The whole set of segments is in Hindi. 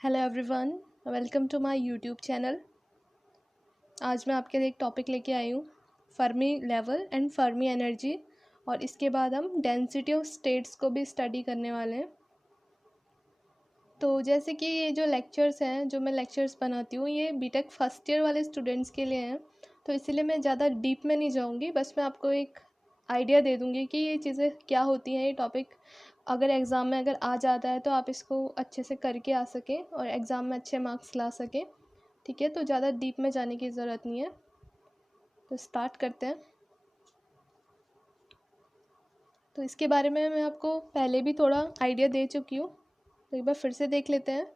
Hello everyone, welcome to my YouTube channel. आज मैं आपके लिए एक टॉपिक लेके आई हूँ, Fermi level and Fermi energy, और इसके बाद हम डेंसिटी ऑफ स्टेट्स को भी स्टडी करने वाले हैं। तो जैसे कि ये जो लेक्चर्स हैं, जो मैं लेक्चर्स बनाती हूँ, ये बीटेक फर्स्ट ईयर वाले स्टूडेंट्स के लिए हैं, तो इसीलिए मैं ज़्यादा डीप में नहीं जाऊँगी। बस मैं आपको एक आइडिया दे दूँगी कि ये चीज़ें क्या होती हैं। ये टॉपिक अगर एग्ज़ाम में अगर आ जाता है तो आप इसको अच्छे से करके आ सकें और एग्ज़ाम में अच्छे मार्क्स ला सकें। ठीक है, तो ज़्यादा डीप में जाने की ज़रूरत नहीं है, तो स्टार्ट करते हैं। तो इसके बारे में मैं आपको पहले भी थोड़ा आइडिया दे चुकी हूँ, तो एक बार फिर से देख लेते हैं।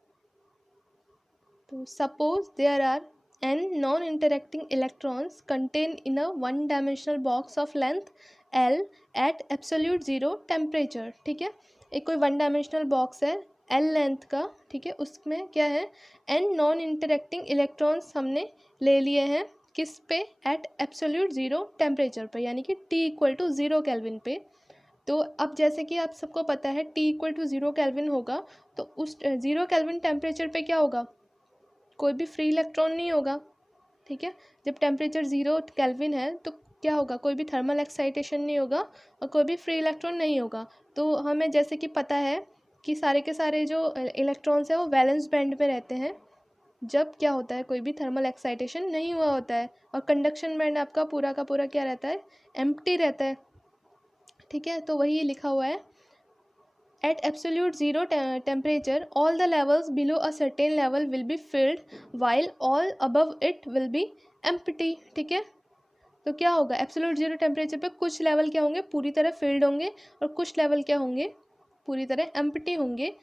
तो suppose there are n non-interacting electrons contained in a one-dimensional box of length L at absolute zero temperature। ठीक है, एक कोई वन डायमेंशनल बॉक्स है L लेंथ का। ठीक है, उसमें क्या है, n नॉन इंटरेक्टिंग इलेक्ट्रॉन्स हमने ले लिए हैं, किस पे, एट एब्सोल्यूट ज़ीरो टेम्परेचर पे, यानी कि T equal to zero kelvin पे। तो अब जैसे कि आप सबको पता है T equal to zero kelvin होगा, तो उस ज़ीरो केल्विन टेम्परेचर पे क्या होगा, कोई भी फ्री इलेक्ट्रॉन नहीं होगा। ठीक है, जब टेम्परेचर ज़ीरो केल्विन है तो क्या होगा, कोई भी थर्मल एक्साइटेशन नहीं होगा और कोई भी फ्री इलेक्ट्रॉन नहीं होगा। तो हमें जैसे कि पता है कि सारे के सारे जो इलेक्ट्रॉन्स हैं वो वैलेंस बैंड में रहते हैं जब क्या होता है, कोई भी थर्मल एक्साइटेशन नहीं हुआ होता है, और कंडक्शन बैंड आपका पूरा का पूरा क्या रहता है, एम्प्टी रहता है। ठीक है, तो वही लिखा हुआ है, at absolute zero temperature all the levels below a certain level will be filled while all above it will be empty। ठीक है, तो क्या होगा, एब्सोल्यूट जीरो टेम्परेचर पे कुछ लेवल क्या होंगे, पूरी तरह फिल्ड होंगे, और कुछ लेवल क्या होंगे, पूरी तरह एम्प्टी होंगे।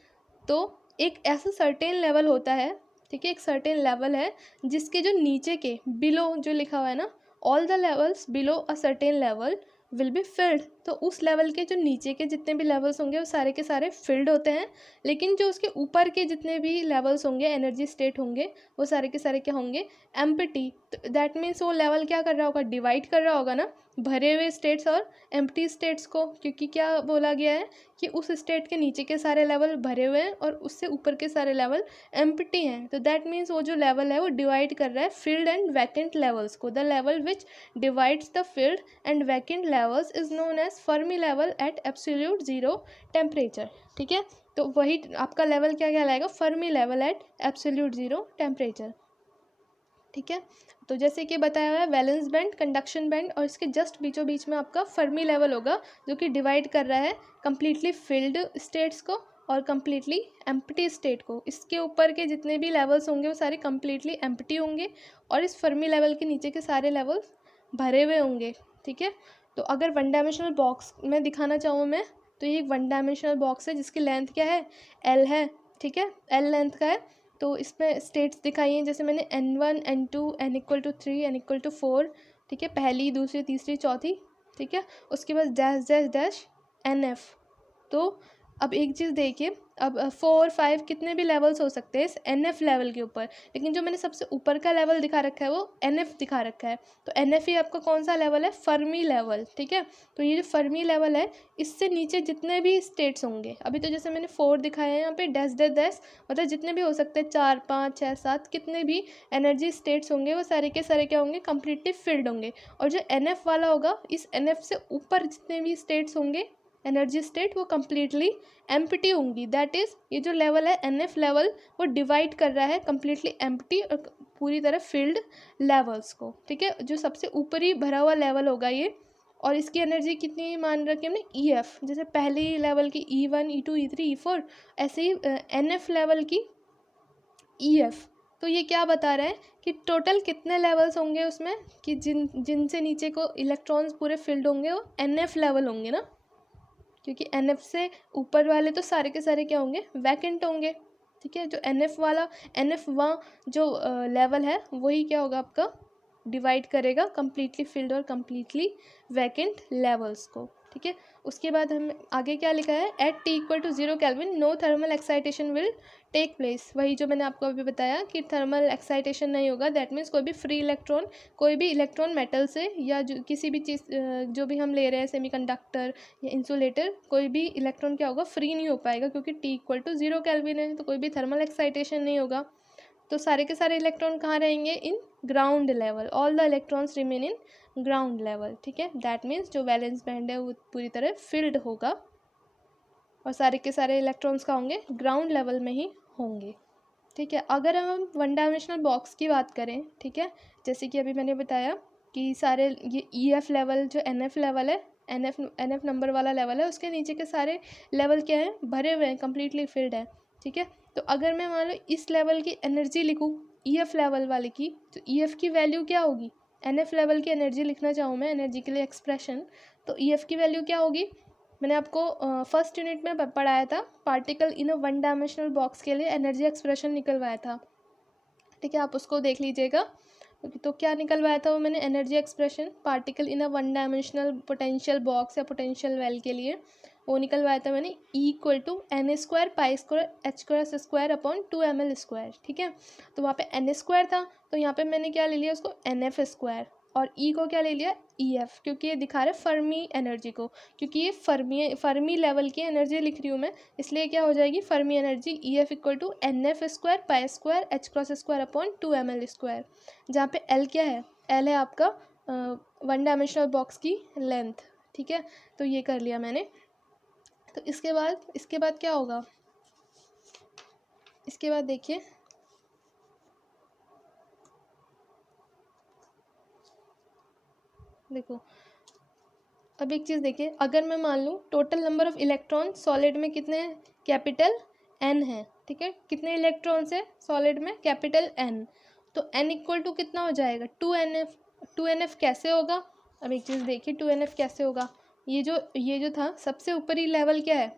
तो एक ऐसा सर्टेन लेवल होता है, ठीक है, एक सर्टेन लेवल है जिसके जो नीचे के बिलो जो लिखा हुआ है ना, all the levels below a certain level will be filled. तो उस लेवल के जो नीचे के जितने भी लेवल्स होंगे वो सारे के सारे फिल्ड होते हैं, लेकिन जो उसके ऊपर के जितने भी लेवल्स होंगे, एनर्जी स्टेट होंगे, वो सारे के सारे क्या होंगे, एम्प्टी। तो दैट मीन्स वो लेवल क्या कर रहा होगा, डिवाइड कर रहा होगा ना भरे हुए स्टेट्स और एम्प्टी स्टेट्स को, क्योंकि क्या बोला गया है कि उस स्टेट के नीचे के सारे लेवल भरे हुए हैं और उससे ऊपर के सारे लेवल एम्प्टी हैं। तो दैट मीन्स वो जो लेवल है वो डिवाइड कर रहा है फील्ड एंड वैकेंट लेवल्स को। The level which divides the filled and vacant levels is known as Fermi level at absolute zero temperature. ठीक है, तो वही आपका लेवल क्या कहलाएगा, Fermi level at absolute zero temperature. ठीक है, तो जैसे कि बताया हुआ है, वैलेंस बैंड, कंडक्शन बैंड, और इसके जस्ट बीचों बीच में आपका फर्मी लेवल होगा, जो कि डिवाइड कर रहा है कम्प्लीटली फिल्ड स्टेट्स को और कम्प्लीटली एम्प्टी स्टेट को। इसके ऊपर के जितने भी लेवल्स होंगे वो सारे कम्प्लीटली एम्प्टी होंगे, और इस फर्मी लेवल के नीचे के सारे लेवल्स भरे हुए होंगे। ठीक है, तो अगर वन डायमेंशनल बॉक्स में दिखाना चाहूँ मैं, तो ये एक वन डायमेंशनल बॉक्स है जिसकी लेंथ क्या है, एल है। ठीक है, एल लेंथ का है। तो इसमें स्टेट्स दिखाई हैं, जैसे मैंने N1 N2 N equal to 3 N equal to 4। ठीक है, पहली, दूसरी, तीसरी, चौथी। ठीक है, उसके बाद डैश डैश डैश NF। तो अब एक चीज़ देखिए, अब 4 5 कितने भी लेवल्स हो सकते हैं इस NF लेवल के ऊपर, लेकिन जो मैंने सबसे ऊपर का लेवल दिखा रखा है वो NF दिखा रखा है। तो NF ही आपका कौन सा लेवल है, फर्मी लेवल। ठीक है, तो ये जो फर्मी लेवल है, इससे नीचे जितने भी स्टेट्स होंगे, अभी तो जैसे मैंने 4 दिखाया है यहाँ पे, डैश डैश डैश, मतलब जितने भी हो सकते हैं, 4 5 6 7 कितने भी एनर्जी स्टेट्स होंगे वो सारे के सारे क्या होंगे, कम्प्लीटली फिल्ड होंगे। और जो NF वाला होगा, इस NF से ऊपर जितने भी स्टेट्स होंगे एनर्जी स्टेट, वो कम्प्लीटली एम्प्टी होंगी। दैट इज़ ये जो लेवल है NF लेवल, वो डिवाइड कर रहा है कम्प्लीटली एम्प्टी और पूरी तरह फिल्ड लेवल्स को। ठीक है, जो सबसे ऊपरी भरा हुआ लेवल होगा ये, और इसकी एनर्जी कितनी मान रखी हमने, EF, जैसे पहली लेवल की E1 E2 E3 E4, ऐसे ही NF लेवल की EF। तो ये क्या बता रहा है कि टोटल कितने लेवल्स होंगे उसमें, कि जिनसे नीचे को इलेक्ट्रॉन्स पूरे फिल्ड होंगे वो NF लेवल होंगे ना, क्योंकि NF से ऊपर वाले तो सारे के सारे क्या होंगे, वैकेंट होंगे। ठीक है, जो NF वाला, NF वहाँ जो लेवल है वही क्या होगा आपका, डिवाइड करेगा कम्प्लीटली फिल्ड और कम्प्लीटली वैकेंट लेवल्स को। ठीक है, उसके बाद हम आगे क्या लिखा है, at T equal to 0 kelvin no thermal excitation will take place. वही जो मैंने आपको अभी बताया कि थर्मल एक्साइटेशन नहीं होगा, दैट मीन्स कोई भी फ्री इलेक्ट्रॉन, कोई भी इलेक्ट्रॉन मेटल से या जो किसी भी चीज़ जो भी हम ले रहे हैं सेमीकंडक्टर या इंसुलेटर, कोई भी इलेक्ट्रॉन क्या होगा, फ्री नहीं हो पाएगा, क्योंकि टी इक्वल टू 0 केल्विन है, तो कोई भी थर्मल एक्साइटेशन नहीं होगा। तो सारे के सारे इलेक्ट्रॉन कहाँ रहेंगे, in ground level, all the electrons remain in ground level. ठीक है, दैट मीन्स जो वैलेंस बैंड है वो पूरी तरह फिल्ड होगा और सारे के सारे इलेक्ट्रॉन्स का होंगे ग्राउंड लेवल में ही होंगे। ठीक है, अगर हम वन डायमेंशनल बॉक्स की बात करें, ठीक है, जैसे कि अभी मैंने बताया कि सारे ये EF लेवल जो NF लेवल है, NF नंबर वाला लेवल है, उसके नीचे के सारे लेवल क्या है, भरे हुए हैं, कम्प्लीटली फिल्ड है। ठीक है, तो अगर मैं मान लो इस लेवल की एनर्जी लिखूँ EF लेवल वाले की, तो EF की वैल्यू क्या होगी, NF लेवल की एनर्जी लिखना चाहूँ मैं, एनर्जी के लिए एक्सप्रेशन, तो EF की वैल्यू क्या होगी, मैंने आपको फर्स्ट यूनिट में पढ़ाया था, particle in a one dimensional box के लिए एनर्जी एक्सप्रेशन निकलवाया था। ठीक है, आप उसको देख लीजिएगा। तो क्या निकलवाया था वो मैंने, energy expression particle in a one dimensional potential box या पोटेंशियल वेल के लिए वो निकलवाया था मैंने, E equal to n² pi square h² upon 2ml²। ठीक है, तो वहाँ पे n² था, तो यहाँ पे मैंने क्या ले लिया उसको NF², और E को क्या ले लिया EF, क्योंकि ये दिखा रहा है फर्मी एनर्जी को, क्योंकि ये फर्मी लेवल की एनर्जी लिख रही हूँ मैं, इसलिए क्या हो जाएगी Fermi energy EF equal to NF² pi square h² upon 2ml², जहाँ पे L क्या है, L है आपका वन डायमेंशनल बॉक्स की लेंथ। ठीक है, तो ये कर लिया मैंने। तो इसके बाद क्या होगा, इसके बाद देखिए, देखो अब एक चीज़ देखिए, अगर मैं मान लूँ total number of electron solid में कितने हैं, कैपिटल N है। ठीक है, कितने इलेक्ट्रॉन्स है सॉलिड में, कैपिटल N, तो N इक्वल टू कितना हो जाएगा 2NF। 2NF कैसे होगा, अब एक चीज़ देखिए 2NF कैसे होगा, ये जो था सबसे ऊपरी लेवल क्या है,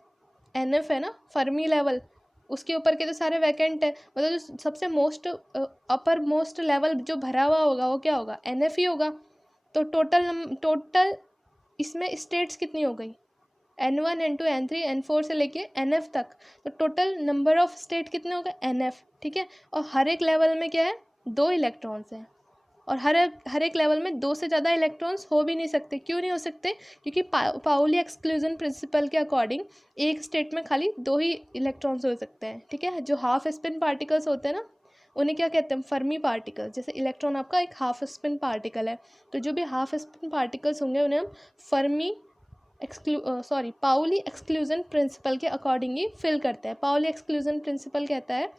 NF है ना, फर्मी लेवल, उसके ऊपर के तो सारे वैकेंट है, मतलब जो सबसे मोस्ट अपर मोस्ट लेवल जो भरा हुआ होगा वो क्या होगा, NF ही होगा। तो टोटल इसमें स्टेट्स कितनी हो गई, N1 N2 N3 N4 से लेके NF तक, तो टोटल नंबर ऑफ स्टेट कितने हो गए NF। ठीक है, और हर एक लेवल में क्या है, 2 इलेक्ट्रॉन्स हैं, और हर एक लेवल में 2 से ज़्यादा इलेक्ट्रॉन्स हो भी नहीं सकते। क्यों नहीं हो सकते, क्योंकि पाउली एक्सक्लूजन प्रिंसिपल के अकॉर्डिंग एक स्टेट में खाली 2 ही इलेक्ट्रॉन्स हो सकते हैं। ठीक है, जो हाफ स्पिन पार्टिकल्स होते हैं ना, उन्हें क्या कहते हैं, फर्मी पार्टिकल। जैसे इलेक्ट्रॉन आपका एक हाफ स्पिन पार्टिकल है, तो जो भी हाफ स्पिन पार्टिकल्स होंगे उन्हें हम फर्मी पाउली एक्सक्लूजन प्रिंसिपल के अकॉर्डिंग ही फिल करते हैं। पाउली एक्सक्लूजन प्रिंसिपल कहता है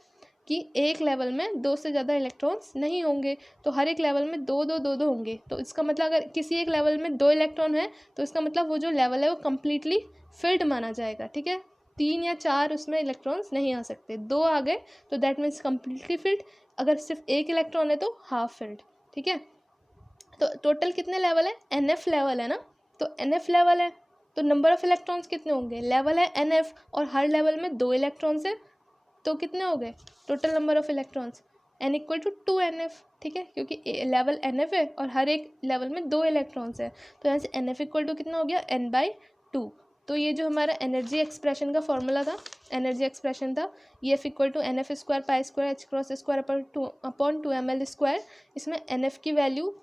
कि एक लेवल में 2 से ज़्यादा इलेक्ट्रॉन्स नहीं होंगे, तो हर एक लेवल में 2 होंगे। तो इसका मतलब अगर किसी एक लेवल में 2 इलेक्ट्रॉन है, तो इसका मतलब वो जो लेवल है वो कम्प्लीटली फिल्ड माना जाएगा। ठीक है, 3 या 4 उसमें इलेक्ट्रॉन्स नहीं आ सकते, 2 आ गए तो दैट मीन्स कम्प्लीटली फिल्ड, अगर सिर्फ एक इलेक्ट्रॉन है तो हाफ फिल्ड। ठीक है, तो टोटल कितने लेवल है, NF लेवल है ना, तो NF लेवल है, तो नंबर ऑफ इलेक्ट्रॉन्स कितने होंगे, लेवल है NF और हर लेवल में 2 इलेक्ट्रॉन्स है, तो कितने हो गए total number of electrons, N equal to 2NF। ठीक है, क्योंकि लेवल NF है और हर एक लेवल में 2 इलेक्ट्रॉन्स है, तो यहाँ से NF इक्वल टू कितना हो गया N/2। तो ये जो हमारा एनर्जी एक्सप्रेशन का फॉर्मूला था, एनर्जी एक्सप्रेशन था, EF equal to NF² pi square h² upon 2ml²। इसमें NF की वैल्यू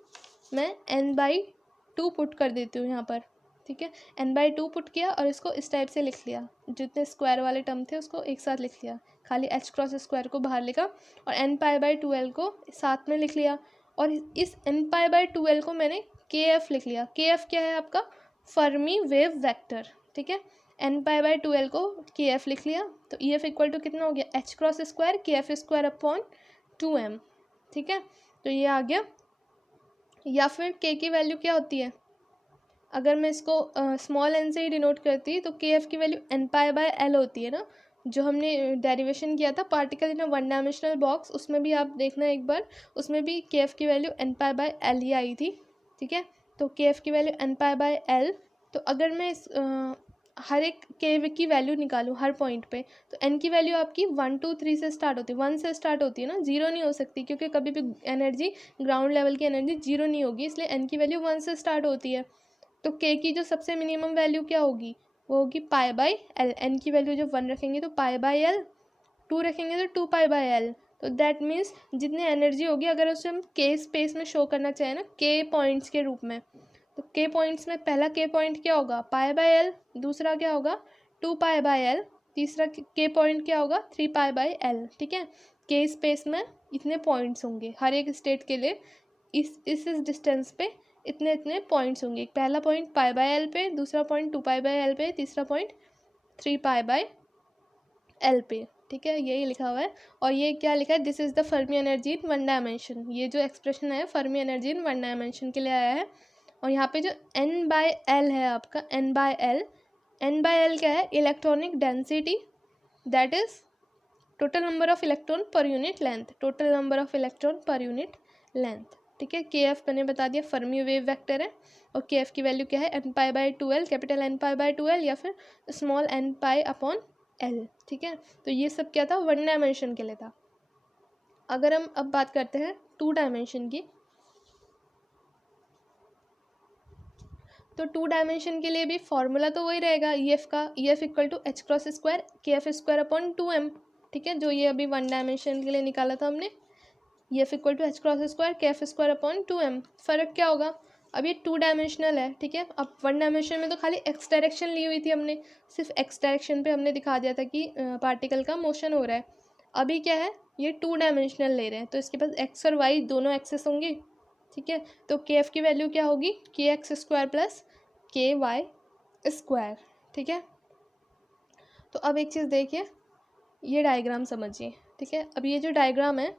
मैं N/2 पुट कर देती हूँ यहाँ पर। ठीक है, N/2 पुट किया और इसको इस टाइप से लिख लिया, जितने स्क्वायर वाले टर्म थे उसको एक साथ लिख लिया, खाली h² को बाहर लिखा और N/2L को साथ में लिख लिया, और इस N/2L को मैंने KF लिख लिया। KF क्या है आपका, फर्मी वेव वेक्टर। ठीक है, N/2L को KF लिख लिया, तो EF इक्वल टू कितना हो गया h² KF² अपॉन 2m। ठीक है, तो ये आ गया। या फिर K की वैल्यू क्या होती है, अगर मैं इसको स्मॉल n से ही डिनोट करती तो KF की वैल्यू N/L होती है ना, जो हमने डेरिवेशन किया था particle in a one dimensional box, उसमें भी आप देखना एक बार, उसमें भी KF की वैल्यू N/L ही आई थी। ठीक है, तो KF की वैल्यू N/L, तो अगर मैं इस हर एक K की वैल्यू निकालूँ हर पॉइंट पे, तो N की वैल्यू आपकी 1 2 3 से स्टार्ट होती है, 1 से स्टार्ट होती है ना, 0 नहीं हो सकती, क्योंकि कभी भी एनर्जी ग्राउंड लेवल की एनर्जी 0 नहीं होगी, इसलिए N की वैल्यू 1 से स्टार्ट होती है। तो के की जो सबसे मिनिमम वैल्यू क्या होगी, वो होगी पाई बाई एल। एन की वैल्यू जब 1 रखेंगे तो पाई बाई एल, 2 रखेंगे तो 2 पाई बाई एल। तो दैट मीन्स जितनी एनर्जी होगी, अगर उसे हम के स्पेस में शो करना चाहें ना, के पॉइंट्स के रूप में, तो के पॉइंट्स में पहला के पॉइंट क्या होगा, पाई बाई एल, दूसरा क्या होगा 2 पाई बाई एल, तीसरा के पॉइंट क्या होगा 3 पाई बाई एल। ठीक है, के स्पेस में इतने पॉइंट्स होंगे हर एक स्टेट के लिए, इस डिस्टेंस पे इतने इतने पॉइंट्स होंगे। पहला पॉइंट पाई बाई एल पे, दूसरा पॉइंट 2 पाई बाई एल पे, तीसरा पॉइंट 3 पाई बाई एल पे। ठीक है, यही लिखा हुआ है। और ये क्या लिखा है, this is the Fermi energy in 1 dimension. ये जो एक्सप्रेशन है फर्मी एनर्जी इन 1 डायमेंशन के लिए आया है। और यहाँ पे जो एन बाय एल है आपका, एन बाय एल क्या है, electronic density, that is total number of electron per unit length, total number of electron per unit length. ठीक है, के एफ मैंने बता दिया फर्मी वेव वेक्टर है, और के एफ की वैल्यू क्या है, N pi by 2 L, capital N pi by 2 L या फिर small N pi upon L. ठीक है, तो ये सब क्या था, 1 डायमेंशन के लिए था। अगर हम अब बात करते हैं 2 डायमेंशन की, तो 2 डायमेंशन के लिए भी फॉर्मूला तो वही रहेगा ई एफ का, E F equal to H cross square K F square upon 2m। ठीक है, जो ये अभी 1 डायमेंशन के लिए निकाला था हमने, E F equal to H cross square K F square upon 2m। फ़र्क क्या होगा, अब ये 2 डायमेंशनल है। ठीक है, अब 1 डायमेंशन में तो खाली एक्स डायरेक्शन ली हुई थी हमने, सिर्फ एक्स डायरेक्शन पे हमने दिखा दिया था कि पार्टिकल का मोशन हो रहा है। अभी क्या है, ये 2 डायमेंशनल ले रहे हैं, तो इसके पास एक्स और वाई दोनों एक्सेस होंगे। ठीक है, तो के एफ की वैल्यू क्या होगी, के एक्स स्क्वायर प्लस के वाई स्क्वायर। ठीक है, तो अब एक चीज़ देखिए, ये डायग्राम समझिए। ठीक है, अब ये जो डायग्राम है,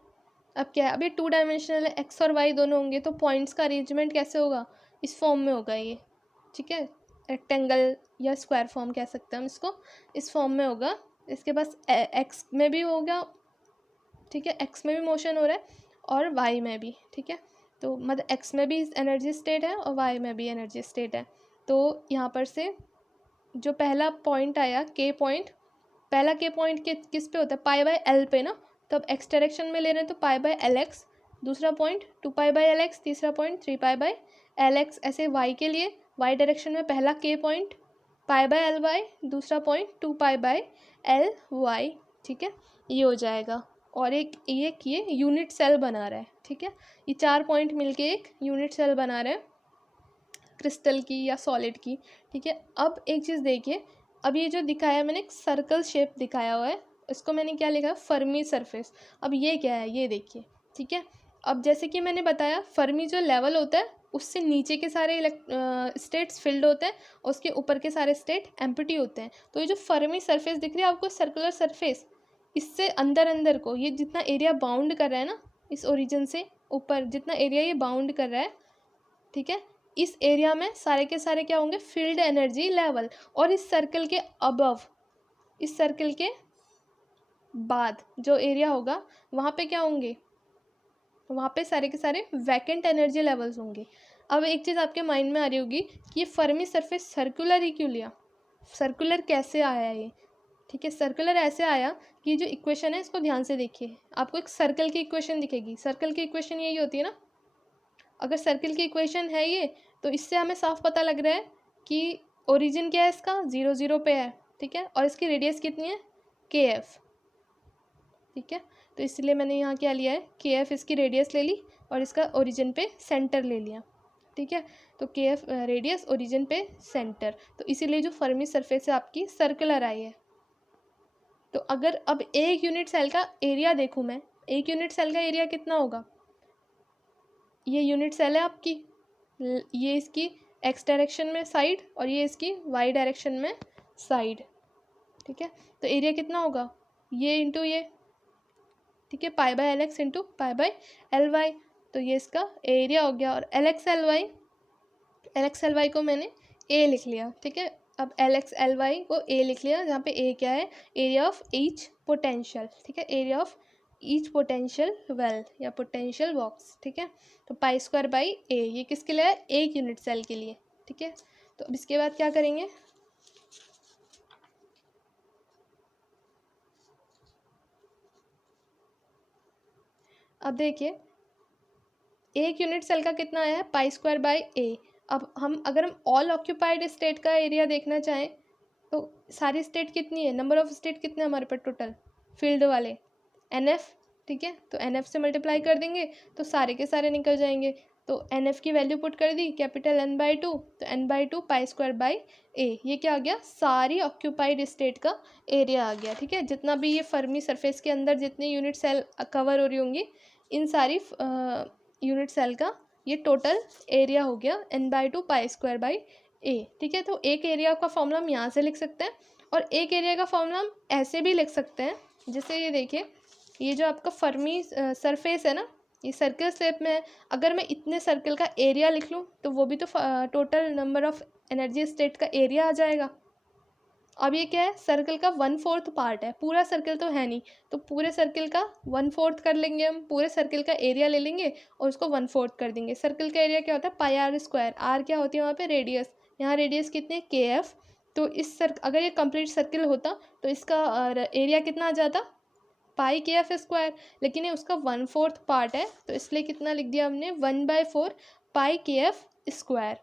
अब क्या है, अब ये 2 डायमेंशनल है, एक्स और वाई दोनों होंगे, तो पॉइंट्स का अरेंजमेंट कैसे होगा, इस फॉर्म में होगा ये। ठीक है, रेक्टेंगल या स्क्वायर फॉर्म कह सकते हैं हम इसको, इस फॉर्म में होगा। इसके पास एक्स में भी होगा, ठीक है, एक्स में भी मोशन हो रहा है और वाई में भी। ठीक है, तो मतलब एक्स में भी एनर्जी स्टेट है और वाई में भी एनर्जी स्टेट है। तो यहाँ पर से जो पहला पॉइंट आया के पॉइंट, पहला के पॉइंट के किस पे होता है, पाई बाई एल पे ना, तो अब एक्स डायरेक्शन में ले रहे हैं तो पाई बाई एल एक्स, दूसरा point 2 pi by L x, तीसरा point 3 pi by L x. ऐसे वाई के लिए वाई डायरेक्शन में पहला के point pi by L y, दूसरा point 2 pi by L y. ठीक है, ये हो जाएगा। और एक ये यूनिट सेल बना रहा है। ठीक है, ये 4 पॉइंट मिलके एक यूनिट सेल बना रहे हैं क्रिस्टल की या सॉलिड की। ठीक है, अब एक चीज़ देखिए, अब ये जो दिखाया मैंने एक सर्कल शेप दिखाया हुआ है, इसको मैंने क्या लिखा है, फर्मी सरफेस। अब ये क्या है, ये देखिए। ठीक है, अब जैसे कि मैंने बताया फर्मी जो लेवल होता है उससे नीचे के सारे स्टेट्स फिल्ड होते हैं और उसके ऊपर के सारे स्टेट एम्प्टी होते हैं। तो ये जो फर्मी सरफेस दिख रही है आपको, सर्कुलर सरफेस, इससे अंदर अंदर को ये जितना एरिया बाउंड कर रहा है ना, इस ओरिजिन से ऊपर जितना एरिया ये बाउंड कर रहा है, ठीक है, इस एरिया में सारे के सारे क्या होंगे, फील्ड एनर्जी लेवल। और इस सर्कल के अबव, इस सर्कल के बाद जो एरिया होगा वहाँ पे क्या होंगे, वहाँ पे सारे के सारे वैकेंट एनर्जी लेवल्स होंगे। अब एक चीज़ आपके माइंड में आ रही होगी कि ये फर्मी सरफेस सर्कुलर ही क्यों लिया, सर्कुलर कैसे आया ये। ठीक है, सर्कुलर ऐसे आया कि ये जो इक्वेशन है इसको ध्यान से देखिए, आपको एक सर्कल की इक्वेशन दिखेगी। सर्कल की इक्वेशन यही होती है ना, अगर सर्किल की इक्वेशन है ये, तो इससे हमें साफ पता लग रहा है कि ओरिजिन क्या है इसका, 0 0 पे है। ठीक है, और इसकी रेडियस कितनी है, के एफ। ठीक है, तो इसलिए मैंने यहाँ क्या लिया है, के एफ इसकी रेडियस ले ली और इसका ओरिजिन पे सेंटर ले लिया। ठीक है, तो के एफ रेडियस, ओरिजिन पे सेंटर, तो इसीलिए जो फर्मी सरफेस है आपकी सर्कुलर आई है। तो अगर अब एक यूनिट सेल का एरिया देखूँ मैं, एक यूनिट सेल का एरिया कितना होगा, ये यूनिट सेल है आपकी, ये इसकी एक्स डायरेक्शन में साइड और ये इसकी वाई डायरेक्शन में साइड। ठीक है, तो एरिया कितना होगा, ये इंटू ये। ठीक है, pi by L X into pi by L Y, तो ये इसका एरिया हो गया। और एल एक्स एल वाई को मैंने ए लिख लिया। ठीक है, अब एल एक्स एल वाई को ए लिख लिया, जहाँ पे ए क्या है, एरिया ऑफ ईच पोटेंशियल। ठीक है, area of each potential well या पोटेंशियल बॉक्स। ठीक है, तो पाई स्क्वायर बाई ए, ये किसके लिए है, एक यूनिट सेल के लिए। ठीक है, तो अब इसके बाद क्या करेंगे, अब देखिए एक यूनिट सेल का कितना आया है, पाई स्क्वायर बाई ए, अब अगर हम ऑल ऑक्यूपाइड स्टेट का एरिया देखना चाहें तो सारी स्टेट कितनी है, नंबर ऑफ स्टेट कितने हमारे पास टोटल फील्ड वाले, NF, ठीक है। तो NF से मल्टीप्लाई कर देंगे तो सारे के सारे निकल जाएंगे। तो NF की वैल्यू पुट कर दी कैपिटल N/2, तो N/2 π²/a, ये क्या आ गया, सारी ऑक्यूपाइड स्टेट का एरिया आ गया, ठीक है। जितना भी ये फर्मी सरफेस के अंदर जितनी यूनिट सेल कवर हो रही होंगी, इन सारी यूनिट सेल का ये टोटल एरिया हो गया N/2 π²/a, ठीक है। तो एक एरिया का फॉर्मूला हम यहाँ से लिख सकते हैं और एक एरिया का फॉर्मूला हम ऐसे भी लिख सकते हैं। जैसे ये देखिए, ये जो आपका फर्मी सरफेस है ना, ये सर्कल शेप में है। अगर मैं इतने सर्कल का एरिया लिख लूँ तो वो भी तो total number of energy state का एरिया आ जाएगा। अब ये क्या है, सर्कल का 1/4 पार्ट है, पूरा सर्कल तो है नहीं, तो पूरे सर्कल का 1/4 कर लेंगे हम, पूरे सर्कल का एरिया ले लेंगे और उसको 1/4 कर देंगे। सर्कल का एरिया क्या होता है, πr², आर क्या होती है वहाँ पे, रेडियस, यहाँ रेडियस कितनी है, KF। तो अगर ये कंप्लीट सर्कल होता तो इसका एरिया कितना आ जाता, πKF², लेकिन ये उसका 1/4 पार्ट है तो इसलिए कितना लिख दिया हमने, 1/4 πKF²।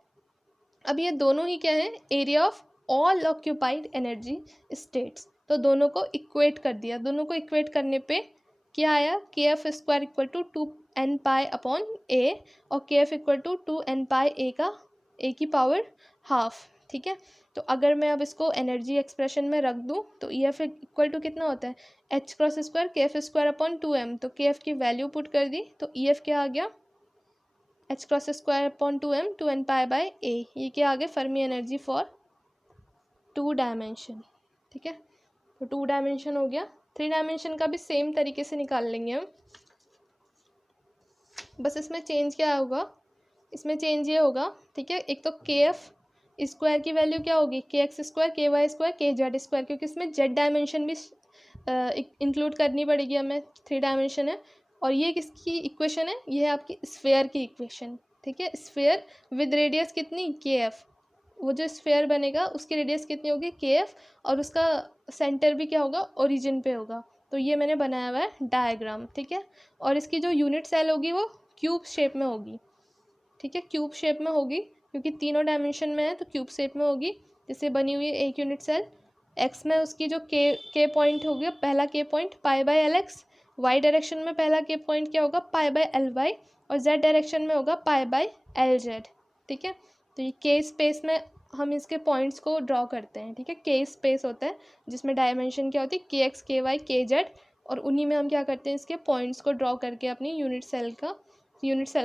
अब ये दोनों ही क्या है, area of all occupied energy states, तो दोनों को इक्वेट कर दिया। दोनों को इक्वेट करने पे क्या आया, KF² = 2n π/a और KF = 2n π a की पावर हाफ, ठीक है। तो अगर मैं अब इसको एनर्जी एक्सप्रेशन में रख दूं तो EF = कितना होता है, h×2 KF²/2m, तो KF की वैल्यू पुट कर दी तो EF क्या आ गया, h×2/2m 2n π/a, ये क्या आ गया, फर्मी एनर्जी फॉर 2 डायमेंशन, ठीक है। तो 2 डायमेंशन हो गया। 3 डायमेंशन का भी सेम तरीके से निकाल लेंगे हम, बस इसमें चेंज क्या होगा, इसमें चेंज ये होगा, ठीक है। एक तो KF² की वैल्यू क्या होगी, KX², KY², KZ², क्योंकि इसमें Z डायमेंशन भी इंक्लूड करनी पड़ेगी हमें, 3 डायमेंशन है। और ये किसकी इक्वेशन है, ये है आपकी स्फेयर की इक्वेशन, ठीक है। स्फेयर विद रेडियस कितनी, KF, वो जो स्फेयर बनेगा उसकी रेडियस कितनी होगी, KF, और उसका सेंटर भी क्या होगा, ओरिजिन पे होगा। तो ये मैंने बनाया हुआ है डायग्राम, ठीक है। और इसकी जो यूनिट सेल होगी वो क्यूब शेप में होगी, ठीक है, क्यूब शेप में होगी, क्योंकि तीनों डायमेंशन में है तो क्यूब शेप में होगी। जैसे बनी हुई है एक यूनिट सेल, एक्स में उसकी जो के पॉइंट होगी, पहला के पॉइंट π/LX, वाई डायरेक्शन में पहला के पॉइंट क्या होगा, π/LY, और जेड डायरेक्शन में होगा π/LZ, ठीक है। तो ये के स्पेस में हम इसके पॉइंट्स को ड्रॉ करते हैं, ठीक है। के स्पेस होता है जिसमें डायमेंशन क्या होती है, KX, KY, KZ, और उन्हीं में हम क्या करते हैं, इसके पॉइंट्स को ड्रॉ करके अपनी यूनिट सेल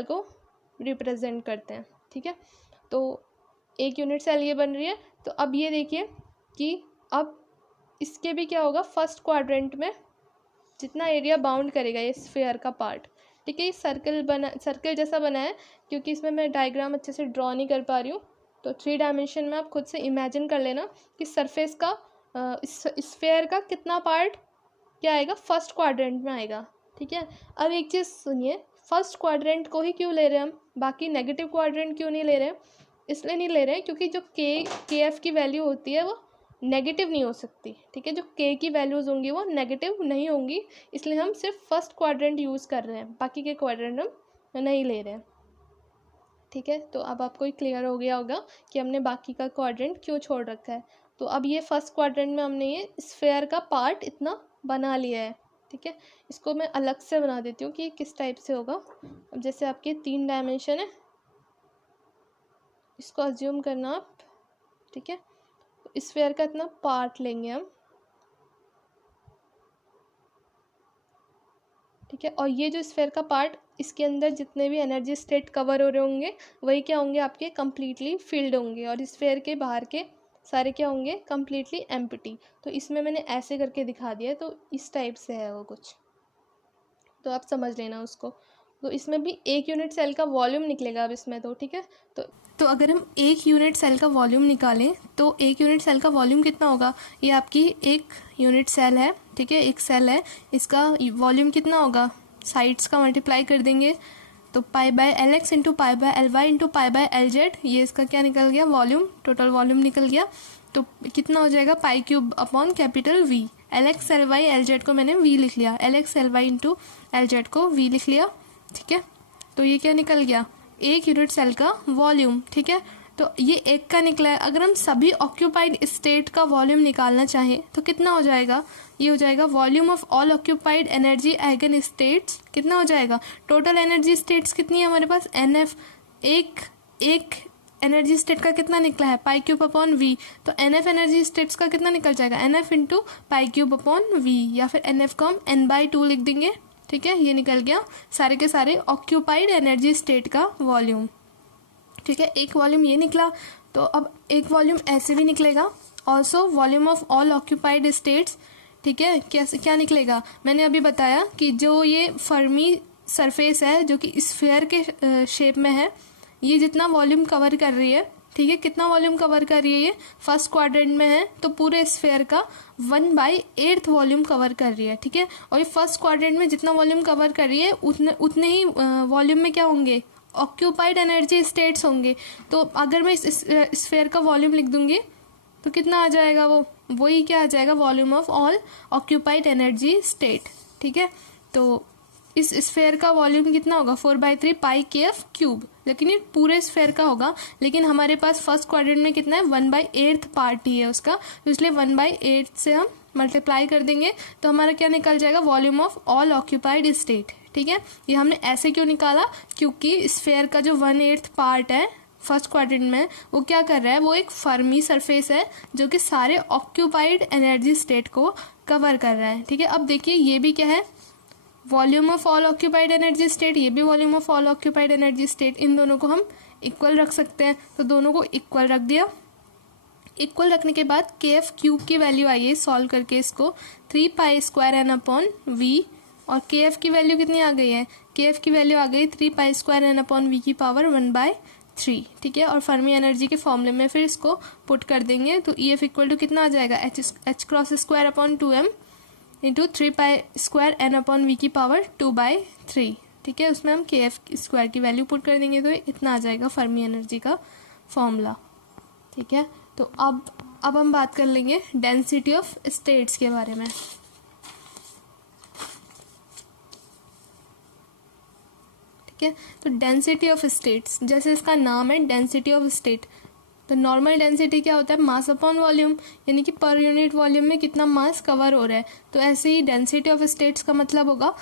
को रिप्रेजेंट करते हैं, ठीक है। तो एक यूनिट सेल ये बन रही है। तो अब ये देखिए कि अब इसके भी क्या होगा, फर्स्ट क्वाड्रेंट में जितना एरिया बाउंड करेगा ये स्फेयर का पार्ट, ठीक है। ये सर्कल जैसा बना है, क्योंकि इसमें मैं डायग्राम अच्छे से ड्रॉ नहीं कर पा रही हूँ। तो 3 डायमेंशन में आप खुद से इमेजिन कर लेना कि सरफेस का स्फेयर का कितना पार्ट क्या आएगा, फर्स्ट क्वाड्रेंट में आएगा, ठीक है। अब एक चीज़ सुनिए, फर्स्ट क्वाड्रेंट को ही क्यों ले रहे हैं हम, बाकी नेगेटिव क्वाड्रेंट क्यों नहीं ले रहे हैं, इसलिए नहीं ले रहे हैं क्योंकि जो KF की वैल्यू होती है वो नेगेटिव नहीं हो सकती, ठीक है। जो K की वैल्यूज़ होंगी वो नेगेटिव नहीं होंगी, इसलिए हम सिर्फ फर्स्ट क्वाड्रेंट यूज़ कर रहे हैं, बाकी के क्वाड्रेंट हम नहीं ले रहे हैं, ठीक है। तो अब आपको क्लियर हो गया होगा कि हमने बाकी का क्वाड्रेंट क्यों छोड़ रखा है। तो अब ये फर्स्ट क्वाड्रेंट में हमने ये स्फेयर का पार्ट इतना बना लिया है, ठीक है। इसको मैं अलग से बना देती हूँ कि ये किस टाइप से होगा। अब जैसे आपके 3 डायमेंशन है, इसको अज्यूम करना आप, ठीक है। तो स्फेयर का इतना पार्ट लेंगे हम, ठीक है। और ये जो स्फेयर का पार्ट, इसके अंदर जितने भी एनर्जी स्टेट कवर हो रहे होंगे वही क्या होंगे, आपके कम्प्लीटली फिल्ड होंगे, और स्फेयर के बाहर के सारे क्या होंगे, कम्प्लीटली एम्प्टी। तो इसमें मैंने ऐसे करके दिखा दिया, तो इस टाइप से है वो कुछ, तो आप समझ लेना उसको। तो इसमें भी एक यूनिट सेल का वॉल्यूम निकलेगा अब इसमें, तो ठीक है। तो अगर हम एक यूनिट सेल का वॉल्यूम निकालें तो एक यूनिट सेल का वॉल्यूम कितना होगा, ये आपकी एक यूनिट सेल है, ठीक है, एक सेल है, इसका वॉल्यूम कितना होगा, साइड्स का मल्टीप्लाई कर देंगे तो π/LX × π/LY × π/LZ, ये इसका क्या निकल गया, वॉल्यूम, टोटल वॉल्यूम निकल गया। तो कितना हो जाएगा, π³ V। LX, LY, LZ को मैंने V लिख लिया, LX, LY × LZ को V लिख लिया, ठीक है। तो ये क्या निकल गया, 1 यूनिट सेल का वॉल्यूम, ठीक है। तो ये एक का निकला है। अगर हम सभी ऑक्यूपाइड स्टेट का वॉल्यूम निकालना चाहें तो कितना हो जाएगा, ये हो जाएगा volume of all occupied energy eigen states. कितना हो जाएगा, टोटल एनर्जी स्टेट्स कितनी है हमारे पास, NF। एक एनर्जी स्टेट का कितना निकला है, पाई क्यूब अपॉन वी। तो NF एनर्जी स्टेट्स का कितना निकल जाएगा, NF into pi cube upon V, या फिर NF को हम N/2 लिख देंगे, ठीक है। ये निकल गया सारे के सारे ऑक्यूपाइड एनर्जी स्टेट का वॉल्यूम, ठीक है। एक वॉल्यूम ये निकला, तो अब एक वॉल्यूम ऐसे भी निकलेगा, also volume of all occupied states, ठीक है। कैसे, क्या निकलेगा, मैंने अभी बताया कि जो ये फर्मी सरफेस है जो कि स्फीयर के शेप में है, ये जितना वॉल्यूम कवर कर रही है, ठीक है, कितना वॉल्यूम कवर कर रही है, ये फर्स्ट क्वाड्रेंट में है तो पूरे स्फीयर का 1/8 वॉल्यूम कवर कर रही है, ठीक है। और ये फर्स्ट क्वाड्रेंट में जितना वॉल्यूम कवर कर रही है उतने ही वॉल्यूम में क्या होंगे, ऑक्यूपाइड एनर्जी स्टेट्स होंगे। तो अगर मैं इस स्फीयर का वॉल्यूम लिख दूंगी तो कितना आ जाएगा, वही क्या आ जाएगा, volume of all occupied energy state, ठीक है। तो इस स्फीयर का वॉल्यूम कितना होगा, 4/3 पाई KF क्यूब, लेकिन ये पूरे स्फीयर का होगा। लेकिन हमारे पास फर्स्ट क्वाड्रेंट में कितना है, 1/8 पार्ट ही है उसका, तो इसलिए 1/8 से हम मल्टीप्लाई कर देंगे तो हमारा क्या निकल जाएगा, volume of all occupied state, ठीक है। ये हमने ऐसे क्यों निकाला, क्योंकि स्फीयर का जो 1/8 पार्ट है फर्स्ट क्वाड्रेंट में, वो क्या कर रहा है, वो एक फर्मी सरफेस है जो कि सारे ऑक्यूपाइड एनर्जी स्टेट को कवर कर रहा है, ठीक है। अब देखिए ये भी क्या है, volume of all occupied energy state, ये भी volume of all occupied energy state, इन दोनों को हम इक्वल रख सकते हैं। तो दोनों को इक्वल रख दिया। इक्वल रखने के बाद KF क्यूब की वैल्यू आई है सॉल्व करके इसको, 3π² N/V, और KF की वैल्यू कितनी आ गई है, KF की वैल्यू आ गई 3π² N/V की पावर 1/3, ठीक है। और फर्मी एनर्जी के फॉर्मूले में फिर इसको पुट कर देंगे तो EF इक्वल टू कितना आ जाएगा, H×2 इंटू 3π² N/V की पावर 2/3, ठीक है। उसमें हम KF स्क्वायर की वैल्यू पुट कर देंगे तो इतना आ जाएगा फर्मी एनर्जी का फॉर्मूला, ठीक है। तो अब हम बात कर लेंगे डेंसिटी ऑफ स्टेट्स के बारे में, ठीक है। तो डेंसिटी ऑफ स्टेट्स, जैसे इसका नाम है डेंसिटी ऑफ स्टेट, तो नॉर्मल डेंसिटी क्या होता है, मास अपॉन वॉल्यूम, यानी कि पर यूनिट वॉल्यूम में कितना मास कवर हो रहा है। तो ऐसे ही डेंसिटी ऑफ स्टेट्स का मतलब होगा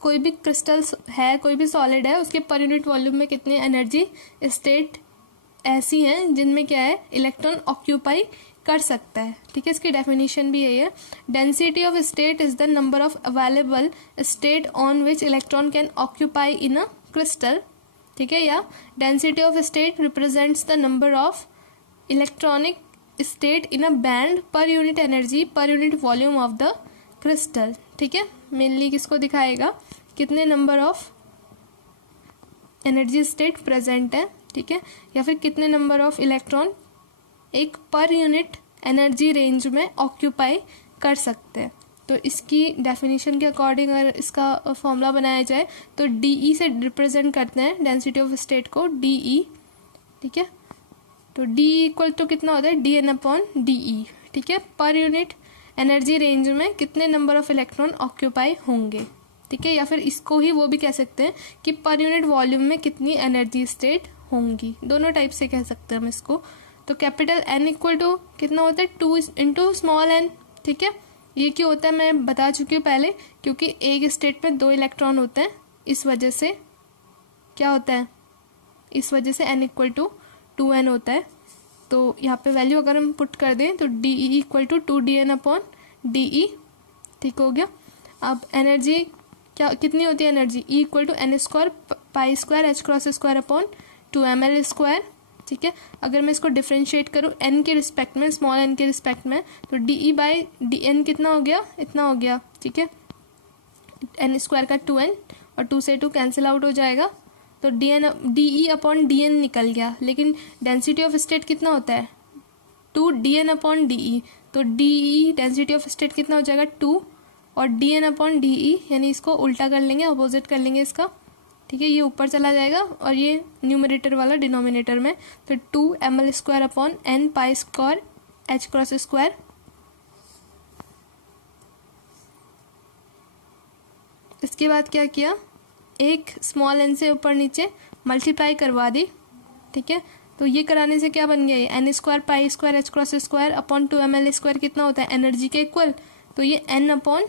कोई भी क्रिस्टल है, कोई भी सॉलिड है, उसके पर यूनिट वॉल्यूम में कितनी एनर्जी स्टेट ऐसी हैं जिनमें क्या है, इलेक्ट्रॉन ऑक्यूपाई कर सकता है, ठीक है। इसकी डेफिनेशन भी यही है, density of state is the number of available state on which electron can occupy in a crystal, ठीक है। या density of state represents the number of electronic state in a band per unit energy per unit volume of the crystal, ठीक है। मेनली किसको दिखाएगा, कितने number of energy state present है, ठीक है, या फिर कितने नंबर ऑफ इलेक्ट्रॉन एक पर यूनिट एनर्जी रेंज में ऑक्यूपाई कर सकते हैं। तो इसकी डेफिनेशन के अकॉर्डिंग अगर इसका फॉर्मूला बनाया जाए तो DE से रिप्रेजेंट करते हैं डेंसिटी ऑफ स्टेट को, DE, ठीक है। तो DE इक्वल टू कितना होता है, DN/DE, ठीक है। पर यूनिट एनर्जी रेंज में कितने नंबर ऑफ इलेक्ट्रॉन ऑक्यूपाई होंगे, ठीक है। या फिर इसको ही वो भी कह सकते हैं कि पर यूनिट वॉल्यूम में कितनी एनर्जी स्टेट होंगी, दोनों टाइप से कह सकते हैं हम इसको। तो कैपिटल N इक्वल टू कितना होता है, 2 इंटू स्मॉल n, ठीक है। ये क्यों होता है मैं बता चुकी हूँ पहले, क्योंकि एक स्टेट में 2 इलेक्ट्रॉन होते हैं, इस वजह से क्या होता है, इस वजह से n इक्वल टू 2n होता है। तो यहाँ पे वैल्यू अगर हम पुट कर दें तो DE इक्वल टू 2DN/DE, ठीक हो गया। अब एनर्जी क्या कितनी होती है, energy E equal to N² π² H×2 2ml², ठीक है। अगर मैं इसको डिफ्रेंशिएट करूँ n के रिस्पेक्ट में, स्मॉल n के रिस्पेक्ट में, तो DE/DN कितना हो गया, इतना हो गया, ठीक है। n² का 2n और 2 से 2 कैंसिल आउट हो जाएगा, तो DE/DN निकल गया। लेकिन डेंसिटी ऑफ स्टेट कितना होता है, 2DN/DE, तो DE डेंसिटी ऑफ स्टेट कितना हो जाएगा, 2, और DN/DE यानी इसको उल्टा कर लेंगे, अपोजिट कर लेंगे इसका, ठीक है। ये ऊपर चला जाएगा और ये न्यूमरेटर वाला डिनोमिनेटर में, तो 2ml²/n π² H×2। इसके बाद क्या किया, एक स्मॉल n से ऊपर नीचे मल्टीप्लाई करवा दी, ठीक है। तो ये कराने से क्या बन गया, ये N square pi square H cross square upon 2ml square कितना होता है, एनर्जी के इक्वल। तो ये एन अपॉन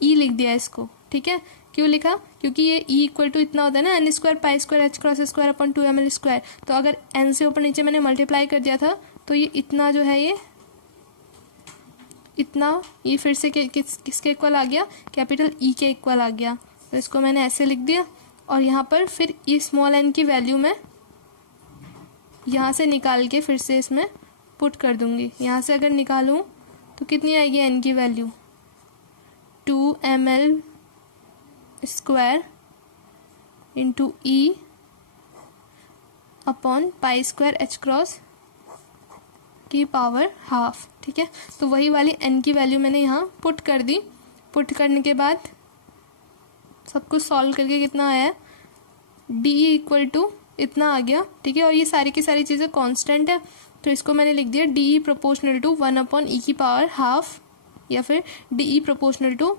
ई लिख दिया इसको, ठीक है। क्यों लिखा, क्योंकि ये ई इक्वल टू इतना होता है ना, N square pi square H cross square upon 2ml square. तो अगर एन से ऊपर नीचे मैंने मल्टीप्लाई कर दिया था तो ये इतना जो है, ये इतना, ये फिर से किसके इक्वल आ गया, कैपिटल ई के इक्वल आ गया। तो इसको मैंने ऐसे लिख दिया और यहाँ पर फिर ये स्मॉल एन की वैल्यू मैं यहाँ से निकाल के फिर से इसमें पुट कर दूंगी। यहाँ से अगर निकालूँ तो कितनी आएगी एन की वैल्यू, 2ml स्क्वायर इंटू ई upon pi square H cross की पावर हाफ, ठीक है। तो वही वाली n की वैल्यू मैंने यहाँ पुट कर दी। पुट करने के बाद सब कुछ सॉल्व करके कितना आया, डी इक्वल टू इतना आ गया, ठीक है। और ये सारी की सारी चीज़ें कांस्टेंट है, तो इसको मैंने लिख दिया डी प्रोपोर्शनल टू 1 अपॉन ई की पावर हाफ, या फिर डी प्रोपोर्शनल टू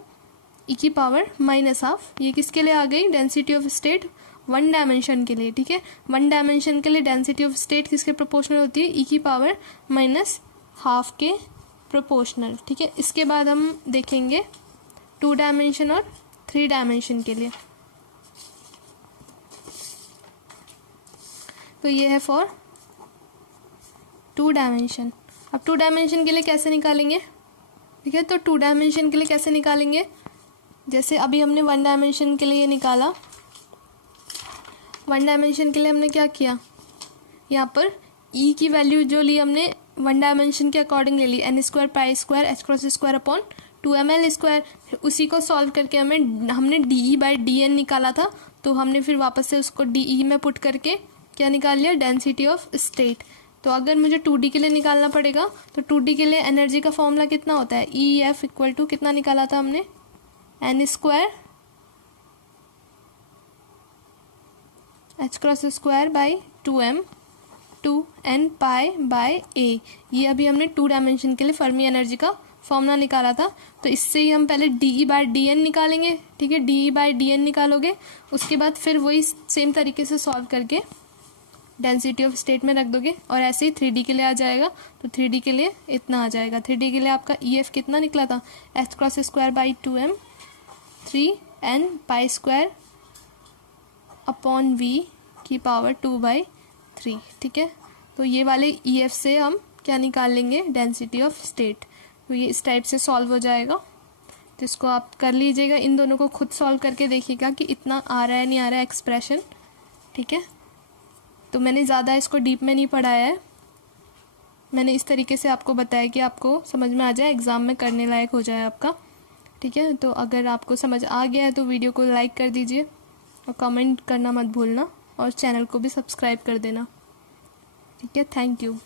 ई की पावर माइनस हाफ। ये किसके लिए आ गई, डेंसिटी ऑफ स्टेट 1 डायमेंशन के लिए, ठीक है। 1 डायमेंशन के लिए डेंसिटी ऑफ स्टेट किसके प्रोपोर्शनल होती है, ई की पावर माइनस हाफ के प्रोपोर्शनल, ठीक है। इसके बाद हम देखेंगे 2 डायमेंशन और 3 डायमेंशन के लिए। तो ये है फॉर 2 डायमेंशन। अब 2 डायमेंशन के लिए कैसे निकालेंगे, ठीक है। तो 2 डायमेंशन के लिए कैसे निकालेंगे, जैसे अभी हमने 1 डायमेंशन के लिए निकाला। 1 डायमेंशन के लिए हमने क्या किया, यहाँ पर ई की वैल्यू जो ली हमने 1 डायमेंशन के अकॉर्डिंग ले ली, n square pi square H cross square upon 2ml square. उसी को सॉल्व करके हमने d E by d n निकाला था, तो हमने फिर वापस से उसको डी ई में पुट करके क्या निकाल लिया, डेंसिटी ऑफ स्टेट। तो अगर मुझे 2D के लिए निकालना पड़ेगा तो 2D के लिए एनर्जी का फॉर्मूला कितना होता है, ई एफ इक्वल टू कितना निकाला था हमने, n square H cross square by 2m 2n pi by a. ये अभी हमने 2 डायमेंशन के लिए फर्मी एनर्जी का फॉर्मूला निकाला था। तो इससे ही हम पहले D E by D N निकालेंगे, ठीक है। D E by D N निकालोगे, उसके बाद फिर वही सेम तरीके से सॉल्व करके डेंसिटी ऑफ स्टेट में रख दोगे, और ऐसे ही 3D के लिए आ जाएगा। तो 3D के लिए इतना आ जाएगा। 3D के लिए आपका ई एफ कितना निकला था, H cross square by 2m 3n pi square upon V की पावर 2/3, ठीक है। तो ये वाले ई एफ से हम क्या निकाल लेंगे, डेंसिटी ऑफ स्टेट। तो ये इस टाइप से सॉल्व हो जाएगा। तो इसको आप कर लीजिएगा, इन दोनों को खुद सॉल्व करके देखिएगा कि इतना आ रहा है नहीं आ रहा है एक्सप्रेशन, ठीक है। तो मैंने ज़्यादा इसको डीप में नहीं पढ़ाया है, मैंने इस तरीके से आपको बताया कि आपको समझ में आ जाए, एग्ज़ाम में करने लायक हो जाए आपका, ठीक है। तो अगर आपको समझ आ गया है तो वीडियो को लाइक कर दीजिए और कमेंट करना मत भूलना, और चैनल को भी सब्सक्राइब कर देना, ठीक है। Thank you.